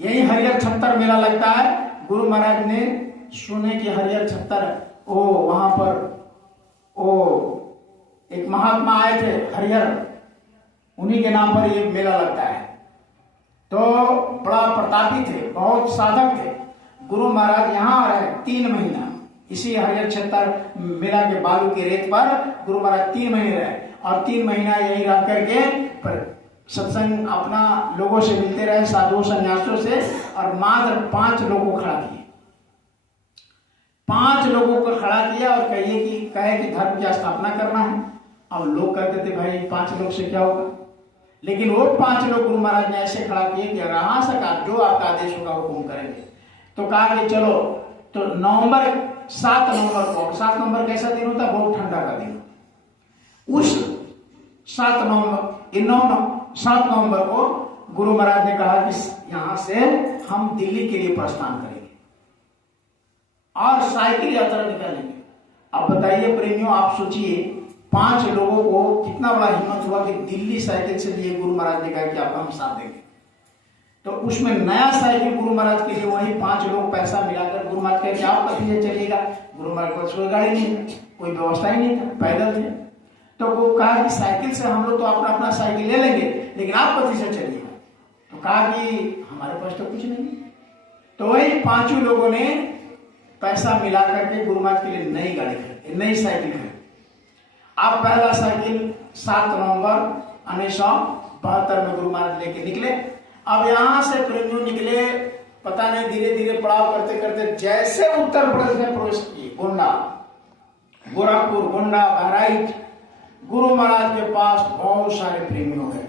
यही हरिहर छत्तर मेला लगता है। गुरु महाराज ने सुने कि हरिहर छत्तर ओ वहां पर ओ एक महात्मा आए थे हरिहर, उन्हीं के नाम पर ये मेला लगता है। तो बड़ा प्रतापी थे, बहुत साधक थे। गुरु महाराज यहाँ रहे 3 महीना, इसी हरिहर छत्तर मेला के बालू के रेत पर गुरु महाराज 3 महीने रहे, और 3 महीना यही रह करके पर सत्संग अपना लोगों से मिलते रहे, साधुओं संन्यासियों से, और मात्र 5 लोगों को खड़ा किए। 5 लोगों को खड़ा किया और कहे कि धर्म की स्थापना करना है। अब लोग कहते थे भाई 5 लोग से क्या होगा, लेकिन वो 5 लोग गुरु महाराज ने ऐसे खड़ा किए कि अगर हाँ सका जो आपका आदेश होगा हुकुम करेंगे। तो कहा कि चलो, तो 7 नवंबर को, 7 नवंबर कैसा दिन होता, बहुत ठंडा का दिन, उस 7 नवंबर को गुरु महाराज ने कहा कि यहां से हम दिल्ली के लिए प्रस्थान करेंगे और साइकिल यात्रा निकालेंगे। अब बताइए प्रेमियों, आप सोचिए 5 लोगों को कितना बड़ा हिम्मत हुआ कि दिल्ली साइकिल से लिए। गुरु महाराज ने कहा कि आपका हम साथ देंगे। तो उसमें नया साइकिल गुरु महाराज के लिए वही 5 लोग पैसा मिलाकर गुरु महाराज कहे कि आप कभी चलिएगा। गुरु महाराज को कोई गाड़ी नहीं थी, कोई व्यवस्था ही नहीं था, पैदल थे। तो वो कहा कि साइकिल से हम लोग तो अपना अपना साइकिल ले लेंगे, लेकिन आप कभी से चलिएगा। तो कहा कि हमारे पास तो कुछ नहीं। तो वही 5 लोगों ने पैसा मिला करके गुरु महाराज के लिए नई गाड़ी खरीदी, नई साइकिल खरीदी। अब पहला साइकिल 7 नवंबर 1972 में गुरु महाराज लेके निकले। अब यहां से प्रेमियों निकले, पता नहीं धीरे धीरे पड़ाव करते करते जैसे उत्तर प्रदेश में प्रवेश किए, गोंडा, गोरखपुर, गोंडा, बहराइच, गुरु महाराज के पास बहुत सारे प्रेमियों हैं।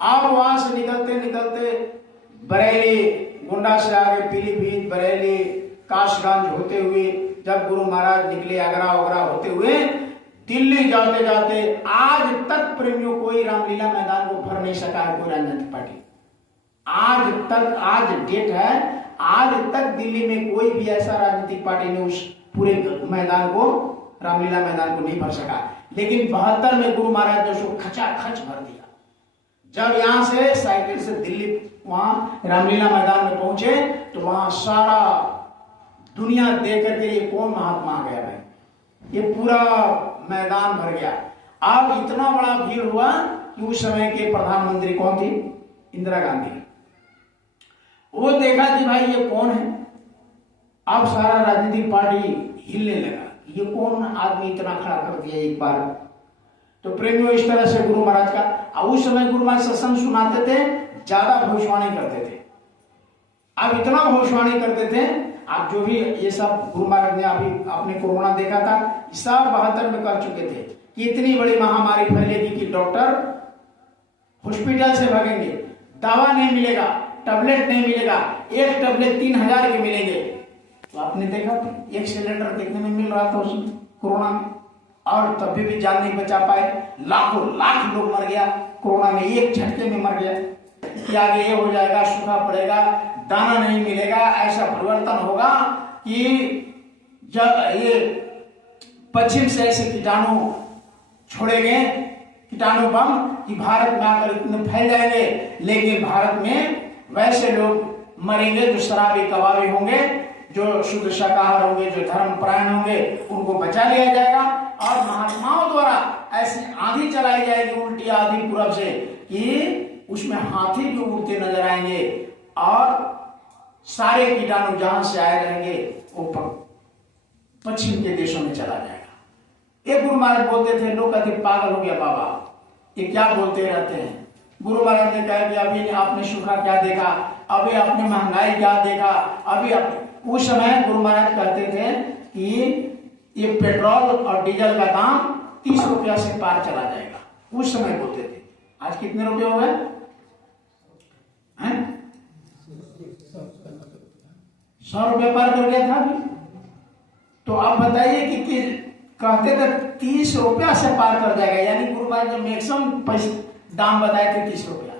अब वहां से निकलते निकलते बरेली, गोंडा से आगे पीलीभीत, बरेली, कासगंज होते हुए जब गुरु महाराज निकले, आगरा वगैरह होते हुए दिल्ली जाते जाते आज तक प्रेमियों कोई रामलीला मैदान को भर नहीं सका है कोई राजनीतिक पार्टी। आज तक, आज डेट है, आज तक दिल्ली में कोई भी ऐसा राजनीतिक पार्टी ने उस पूरे मैदान को, रामलीला मैदान को नहीं भर सका। लेकिन 72 में गुरु महाराज ने उसको खचाखच भर दिया। जब यहां से साइकिल से दिल्ली वहां रामलीला मैदान में पहुंचे तो वहां सारा दुनिया देख करके ये कौन महात्मा आ गया भाई, ये पूरा मैदान भर गया। अब इतना बड़ा भीड़ हुआ कि उस समय के प्रधानमंत्री कौन थी, इंदिरा गांधी। वो देखा कि भाई ये कौन है। अब सारा राजनीतिक पार्टी हिलने लगा, ये कौन आदमी इतना खड़ा कर दिया एक बार। तो प्रेमियों इस तरह से गुरु महाराज का, उस समय गुरु महाराज सत्संग सुनाते थे, ज्यादा भविष्यवाणी करते थे। अब इतना भविष्यवाणी करते थे, आप जो भी ये सब गुरु महाराज ने अभी आपने कोरोना देखा था, सब 72 में कर चुके थे कि इतनी बड़ी महामारी फैलेगी कि डॉक्टर हॉस्पिटल से भागेंगे, दवा नहीं मिलेगा, टैबलेट नहीं मिलेगा, एक टैबलेट 3000 के मिलेंगे। तो आपने देखा एक सिलेंडर देखने में मिल रहा था उसमें कोरोना में, और तभी भी जान नहीं बचा पाए। लाखों लाख लोग मर गया कोरोना में, एक झटके में मर गया कि आगे ये हो जाएगा, सूखा पड़ेगा, दाना नहीं मिलेगा, ऐसा परिवर्तन होगा कि जब ये पश्चिम से ऐसे कीटाणु छोड़ेंगे, कीटाणु बम, कि भारत में आकर इतने फैल जाएंगे। लेकिन भारत में वैसे लोग मरेंगे जो शराबी कबाबी होंगे, जो शुद्ध शाकाहार होंगे, जो धर्मपरायण होंगे, उनको बचा लिया जाएगा। और महात्माओं द्वारा ऐसी आंधी चलाई जाएगी, उल्टी आंधी पूरब से, कि उसमें हाथी भी उड़ते नजर आएंगे और सारे कीटाणु जहां से आए रहेंगे वो पश्चिम के देशों में चला जाएगा। एक गुरु महाराज बोलते थे, लोग कहते पागल हो गया बाबा, ये क्या बोलते रहते हैं। गुरु महाराज ने कहा कि अभी आपने सूखा क्या देखा, अभी आपने महंगाई क्या देखा, अभी उस समय गुरु महाराज कहते थे कि ये पेट्रोल और डीजल का दाम 30 रुपया से पार चला जाएगा, उस समय बोलते थे। आज कितने रुपए हो गए हैं? 100 रुपये पार कर गया था अभी। तो आप बताइए कि कहते थे 30 रुपया से पार कर जाएगा, यानी गुरु महाराज ने मैक्सिमम पैसे दाम बताए थे 30 रुपया।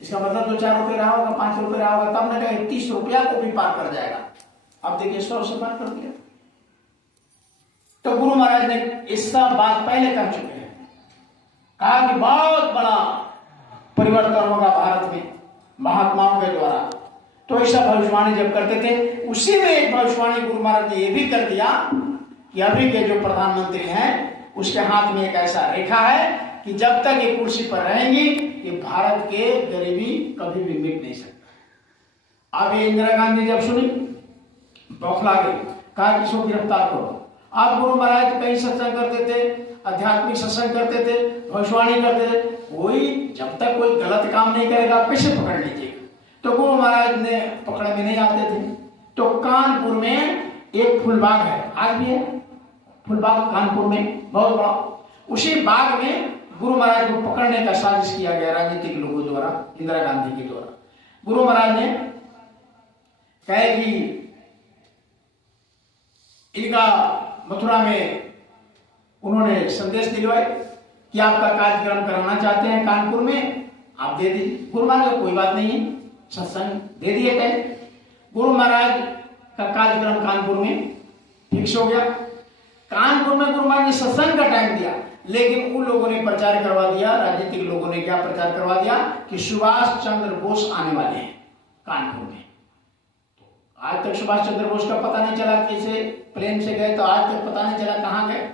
इसका मतलब 2-4 रुपये रहा होगा, 5 रुपये रहा होगा, तब ने कहा 30 रुपया को भी पार कर जाएगा। अब देखिए 100 से पार कर दिया। तो गुरु महाराज ने इस सब बात पहले कह चुके हैं, कहा कि बहुत बड़ा परिवर्तन होगा भारत में, महात्माओं के द्वारा। तो ऐसा भविष्यवाणी जब करते थे, उसी में एक भविष्यवाणी गुरु महाराज ने यह भी कर दिया कि अभी के जो प्रधानमंत्री हैं उसके हाथ में एक ऐसा रेखा है कि जब तक ये कुर्सी पर रहेंगी ये भारत के गरीबी कभी भी मिट नहीं सकता। अब ये इंदिरा गांधी जब सुनी बौखला गई, कहा कि इसको गिरफ्तार करो। आप गुरु महाराज कई सत्संग करते थे, आध्यात्मिक सत्संग करते थे, भविष्यवाणी करते थे, कोई जब तक कोई गलत काम नहीं करेगा कैसे पकड़ लीजिएगा। तो गुरु महाराज ने पकड़ में नहीं आते थे। तो कानपुर में एक फूलबाग है, आज भी है फूलबाग कानपुर में बहुत बड़ा। उसी बाग में गुरु महाराज को पकड़ने का साजिश किया गया राजनीतिक लोगों द्वारा, इंदिरा गांधी के द्वारा। गुरु महाराज ने कहे कि इनका मथुरा में उन्होंने संदेश दिलवाए कि आपका कार्यक्रम कराना चाहते हैं कानपुर में, आप दे दीजिए। गुरु महाराज को कोई बात नहीं है, सत्संग दे दिए गए। गुरु महाराज का कार्यक्रम कानपुर में फिक्स हो गया। कानपुर में गुरु महाराज ने सत्संग का टाइम दिया, लेकिन उन लोगों ने प्रचार करवा दिया, राजनीतिक लोगों ने क्या प्रचार करवा दिया कि सुभाष चंद्र बोस आने वाले हैं कानपुर में। आज तक सुभाष चंद्र बोस का पता नहीं चला, कैसे प्लेन से गए तो आज तक पता नहीं चला कहां गए।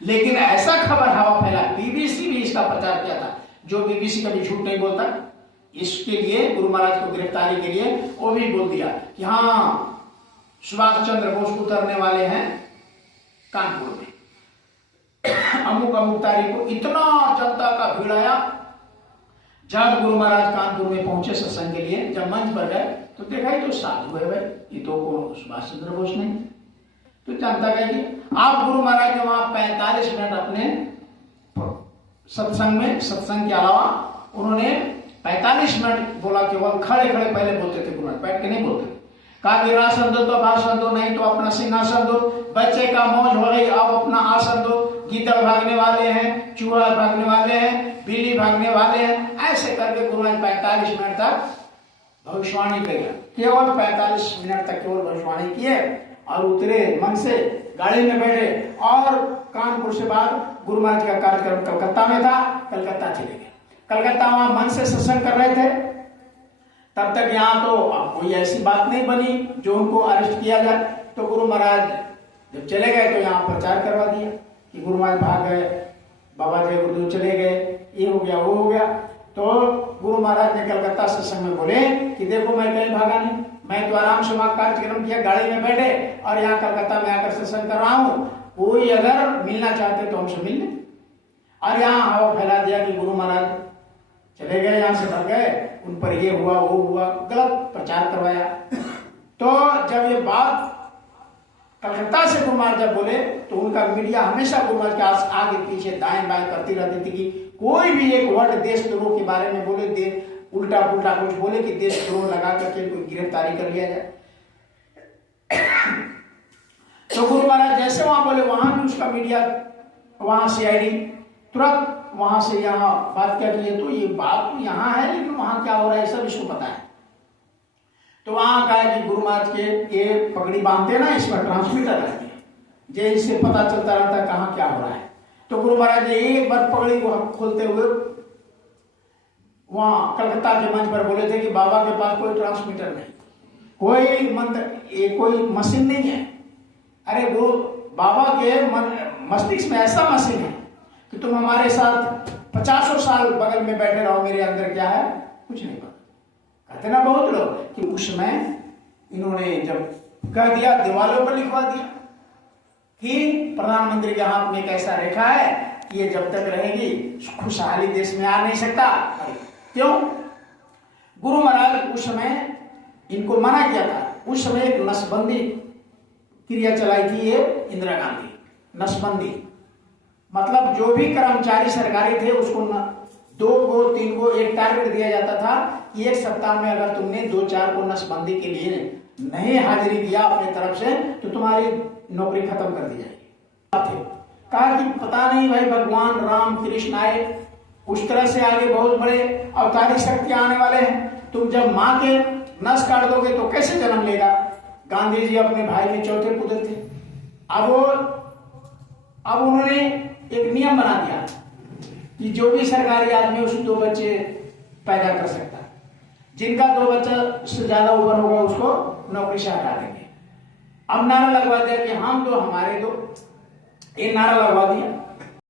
लेकिन ऐसा खबर हवा फैला, बीबीसी भी इसका प्रचार किया था, जो बीबीसी कभी झूठ नहीं बोलता। इसके लिए गुरु महाराज को गिरफ्तारी के लिए वो भी बोल दिया कि हाँ सुभाष चंद्र बोस उतरने वाले हैं कानपुर में अमुक अमुक तारीख को। इतना जनता का भीड़ आया। जब गुरु महाराज कानपुर में पहुंचे सत्संग के लिए, जब मंच पर गए तो देखा ही तो साधु है भाई, ये तो सुभाष चंद्र बोस नहीं। तो जनता कहेगी आप गुरु महाराज ने वहां 45 मिनट अपने सत्संग के अलावा उन्होंने 45 मिनट बोला, केवल खड़े खड़े पहले बोलते थे गुरु महाराज, बैठ के नहीं बोलते। कहा कि आसन दो तो भाषण दो, नहीं तो अपना सिंहासन दो, बच्चे का मौज हो गई अब अपना आसन दो, गीदड़ भागने वाले हैं, चूहा भागने वाले हैं, बिल्ली भागने वाले हैं। ऐसे करके गुरु महाराज 45 मिनट तक भविष्यवाणी किया, केवल 45 मिनट तक केवल भविष्यवाणी किए और उतरे मन से, गाड़ी में बैठे और कानपुर से बाद गुरु महाराज का कार्यक्रम कलकत्ता में था, कलकत्ता चले गए। कलकत्ता वहां मन से सत्संग कर रहे थे। तब तक यहाँ तो कोई ऐसी बात नहीं बनी जो उनको अरेस्ट किया जाए। तो गुरु महाराज जब चले गए तो यहाँ प्रचार करवा दिया कि गुरु महाराज भाग गए, बाबा जय गुरुदेव चले गए, ये हो गया वो हो गया। तो गुरु महाराज ने कलकत्ता सत्संग में बोले कि देखो मैं कहीं भागा नहीं, मैं तो आराम से वहां कार्यक्रम किया, गाड़ी में बैठे और यहाँ कलकत्ता में आकर सत्संग कर रहा हूँ। कोई अगर मिलना चाहते तो हमसे मिल लें। और यहाँ हवा फैला दिया कि गुरु महाराज चले गए, यहाँ से भाग गए, उन पर ये हुआ वो हुआ, गलत प्रचार करवाया। तो जब ये बात कलकत्ता से गुरु महाराज जब बोले तो उनका मीडिया हमेशा गुरु महाराज के आगे पीछे दाएं बाएं करती रहती थी कि कोई भी एक वर्ड देशद्रोह के बारे में बोले, उल्टा पुल्टा कुछ बोले कि देशद्रोह लगा करके कोई गिरफ्तारी कर लिया जाए। तो गुरु महाराज जैसे वहां बोले, वहां भी उसका मीडिया, वहां सीआईडी तुरंत वहां से यहाँ बात क्या की, तो ये बात तो यहाँ है लेकिन वहां क्या हो रहा है सब इसको पता है। तो वहां कहा कि गुरु महाराज के ये पगड़ी बांधते ना, इसमें ट्रांसमीटर रहती है, जैसे पता चलता रहता है कहाँ क्या हो रहा है। तो गुरु महाराज ने एक बार पगड़ी को खोलते हुए वहां कलकत्ता के मंच पर बोले थे कि बाबा के पास कोई ट्रांसमीटर नहीं, कोई मंत्र, कोई मशीन नहीं है। अरे गुरु बाबा के मस्तिष्क में ऐसा मशीन है कि तुम हमारे साथ 50 साल बगल में बैठे रहो, मेरे अंदर क्या है कुछ नहीं पता। कहते ना बहुत लोग कि उस समय इन्होंने जब कह दिया, दीवालों पर लिखवा दिया कि प्रधानमंत्री के हाथ में एक ऐसा रेखा है कि ये जब तक रहेगी खुशहाली देश में आ नहीं सकता। क्यों? गुरु महाराज उस समय इनको मना किया था। उस समय एक नसबंदी क्रिया चलाई थी ये इंदिरा गांधी। नसबंदी मतलब जो भी कर्मचारी सरकारी थे उसको 2 को 3 को एक टारगेट दिया जाता था कि एक सप्ताह में अगर तुमने 2-4 को नसबंदी के लिए नहीं हाजिरी दिया अपने तरफ से तो तुम्हारी नौकरी खत्म कर दी जाएगी। कहा कि पता नहीं भाई भगवान राम कृष्ण आए, उस तरह से आगे बहुत बड़े अवतारी शक्ति आने वाले हैं, तुम जब माँ के नस काट दोगे तो कैसे जन्म लेगा। गांधी जी अपने भाई में चौथे पुत्र थे। अब उन्होंने एक नियम बना दिया कि जो भी सरकारी आदमी उसको 2 बच्चे पैदा कर सकता है। जिनका 2 बच्चा से ज्यादा ऊपर होगा उसको नौकरी से हटा देंगे। अब नारा लगवा दिया कि हम दो हमारे दो, ये नारा लगवा दिया।